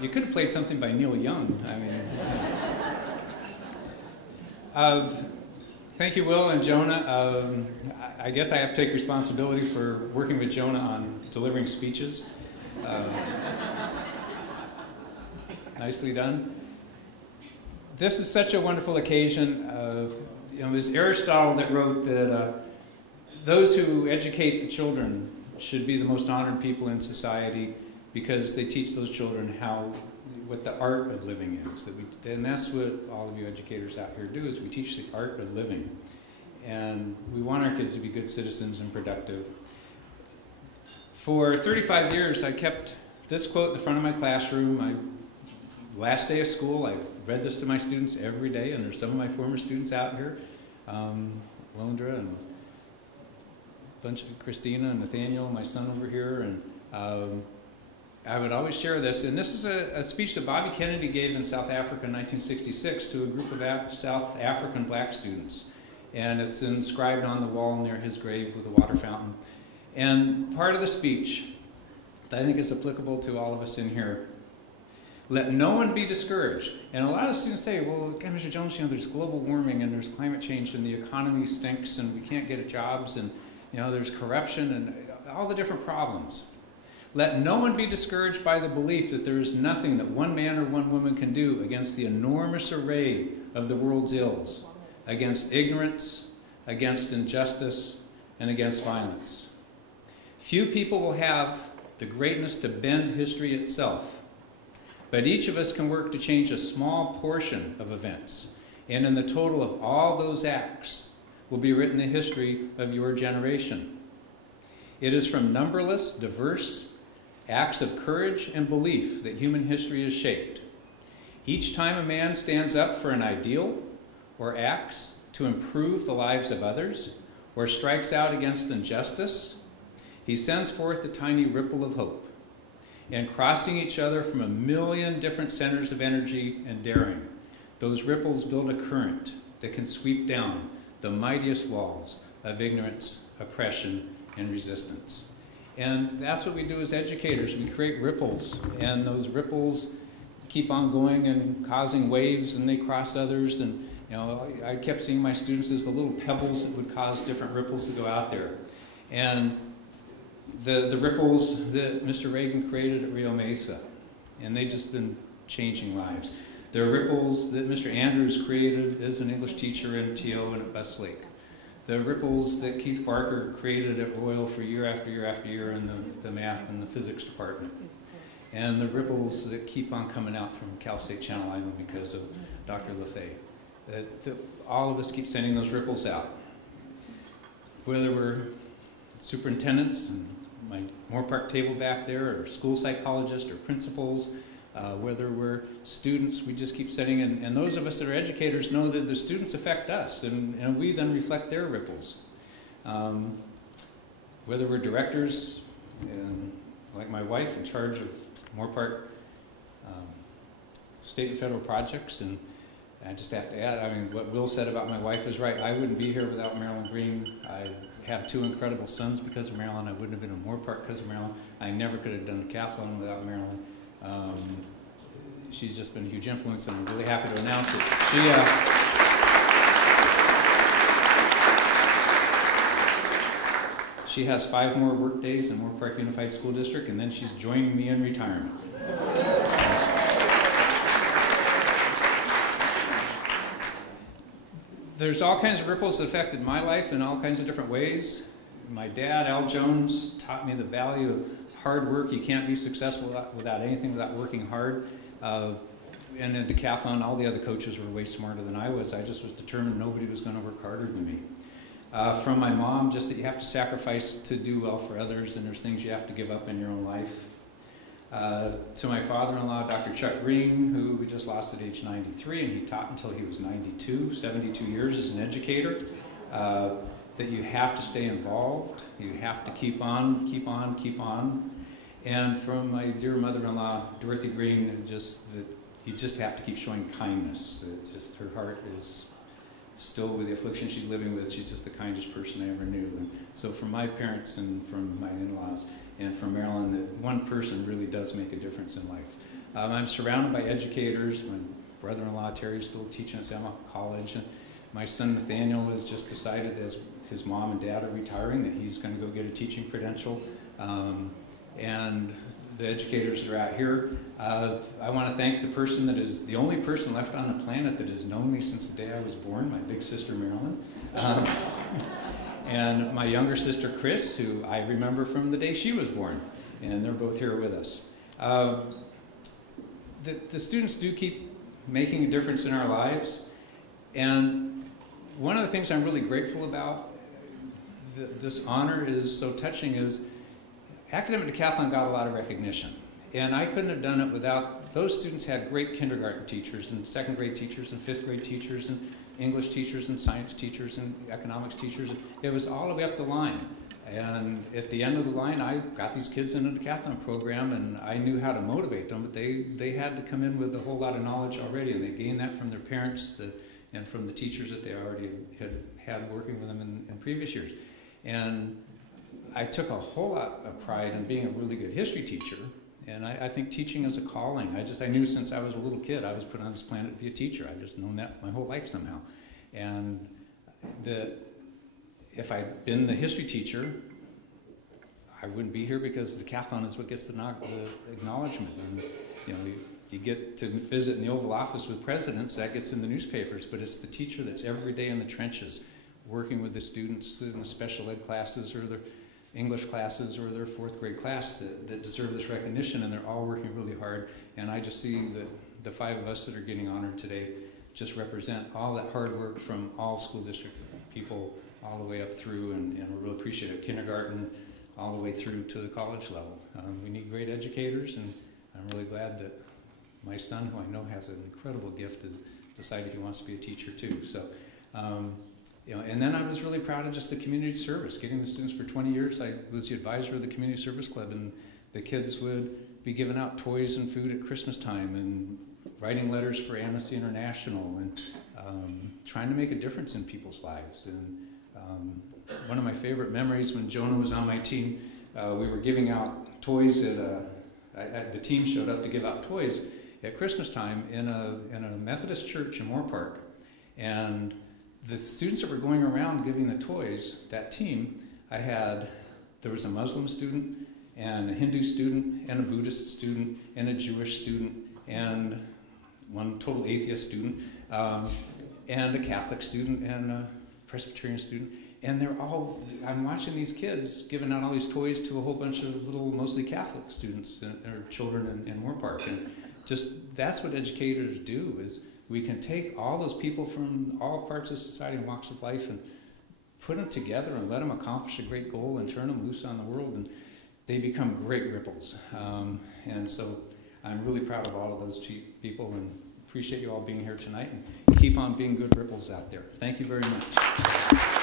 You could have played something by Neil Young. I mean, thank you, Will and Jonah. I guess I have to take responsibility for working with Jonah on delivering speeches. Nicely done. This is such a wonderful occasion. It was Aristotle that wrote that those who educate the children should be the most honored people in society because they teach those children what the art of living is. And that's what all of you educators out here do, is we teach the art of living. And we want our kids to be good citizens and productive. For 35 years, I kept this quote in the front of my classroom. Last day of school, I read this to my students every day, and there's some of my former students out here, Londra and a bunch of Christina and Nathaniel, my son over here, and I would always share this. And this is a speech that Bobby Kennedy gave in South Africa in 1966 to a group of South African black students. And it's inscribed on the wall near his grave with a water fountain. And part of the speech that I think is applicable to all of us in here: let no one be discouraged. And a lot of students say, well, Mr. Jones, there's global warming and there's climate change and the economy stinks and we can't get jobs and there's corruption and all the different problems. Let no one be discouraged by the belief that there is nothing that one man or one woman can do against the enormous array of the world's ills, against ignorance, against injustice, and against violence. Few people will have the greatness to bend history itself, but each of us can work to change a small portion of events, and in the total of all those acts will be written the history of your generation. It is from numberless, diverse acts of courage and belief that human history is shaped. Each time a man stands up for an ideal, or acts to improve the lives of others, or strikes out against injustice, he sends forth a tiny ripple of hope. And crossing each other from a million different centers of energy and daring, those ripples build a current that can sweep down the mightiest walls of ignorance, oppression, and resistance. And that's what we do as educators. We create ripples, and those ripples keep on going and causing waves, and they cross others. And I kept seeing my students as the little pebbles that would cause different ripples to go out there. And the ripples that Mr. Reagan created at Rio Mesa, and they've just been changing lives. There are ripples that Mr. Andrews created as an English teacher in TO and at Westlake. The ripples that Keith Barker created at Royal for year after year after year in the math and the physics department. And the ripples that keep on coming out from Cal State Channel Island because of Dr. Lefay. All of us keep sending those ripples out. Whether we're superintendents and my Moore Park table back there, or school psychologists or principals, whether we're students, we just keep sending in. And those of us that are educators know that the students affect us, and we then reflect their ripples. Whether we're directors, and like my wife, in charge of Moore Park state and federal projects, and I just have to add, what Will said about my wife is right. I wouldn't be here without Marilyn Green. I have two incredible sons because of Marilyn. I wouldn't have been in Moore Park because of Marilyn. I never could have done decathlon without Marilyn. She's just been a huge influence, and I'm really happy to announce it. She has 5 more work days in Moore Park Unified School District, and then she's joining me in retirement. There's all kinds of ripples that affected my life in all kinds of different ways. My dad, Al Jones, taught me the value of hard work. You can't be successful without anything without working hard. And in decathlon, all the other coaches were way smarter than I was. I just was determined nobody was going to work harder than me. From my mom, just that you have to sacrifice to do well for others, and there's things you have to give up in your own life. To my father-in-law, Dr. Chuck Green, who we just lost at age 93, and he taught until he was 92, 72 years as an educator, that you have to stay involved, you have to keep on, keep on, keep on. And from my dear mother-in-law, Dorothy Green, just that you just have to keep showing kindness. It's just her heart is still with the affliction she's living with. She's just the kindest person I ever knew. And so from my parents and from my in-laws and from Marilyn, that one person really does make a difference in life. I'm surrounded by educators. My brother-in-law Terry is still teaching at Emma College, and my son Nathaniel has just decided, as his mom and dad are retiring, that he's going to go get a teaching credential. And the educators that are out here, I want to thank the person that is the only person left on the planet that has known me since the day I was born, my big sister Marilyn. And my younger sister Chris, who I remember from the day she was born, and they're both here with us. The students do keep making a difference in our lives, and one of the things I'm really grateful about, this honor is so touching, is Academic Decathlon got a lot of recognition, and I couldn't have done it without, those students had great kindergarten teachers and second grade teachers and fifth grade teachers and English teachers and science teachers and economics teachers. It was all the way up the line. And at the end of the line, I got these kids in a decathlon program, and I knew how to motivate them, but they had to come in with a whole lot of knowledge already, and they gained that from their parents and from the teachers that they already had working with them in previous years. And I took a whole lot of pride in being a really good history teacher, and I think teaching is a calling. I knew since I was a little kid I was put on this planet to be a teacher. I've just known that my whole life somehow. And if I'd been the history teacher, I wouldn't be here, because the decathlon is what gets the acknowledgement. And you get to visit in the Oval Office with presidents, that gets in the newspapers, but it's the teacher that's every day in the trenches, working with the students in the special ed classes or their English classes or their fourth grade class that deserve this recognition, and they're all working really hard. And I just see that the 5 of us that are getting honored today just represent all that hard work from all school district people all the way up through, and we're really appreciative. Kindergarten all the way through to the college level. We need great educators, and I'm really glad that my son, who I know has an incredible gift, has decided he wants to be a teacher too. So. And then I was really proud of just the community service, getting the students for 20 years. I was the advisor of the Community Service Club, and the kids would be giving out toys and food at Christmas time and writing letters for Amnesty International and trying to make a difference in people's lives. And one of my favorite memories, when Jonah was on my team, we were giving out toys the team showed up to give out toys at Christmas time in a Methodist church in Moore Park. And the students that were going around giving the toys, that team, there was a Muslim student and a Hindu student and a Buddhist student and a Jewish student and one total atheist student and a Catholic student and a Presbyterian student. And I'm watching these kids giving out all these toys to a whole bunch of little, mostly Catholic students or children in Moore Park. And just, that's what educators do, is we can take all those people from all parts of society and walks of life and put them together and let them accomplish a great goal and turn them loose on the world, and they become great ripples. And so I'm really proud of all of those people, and appreciate you all being here tonight, and keep on being good ripples out there. Thank you very much.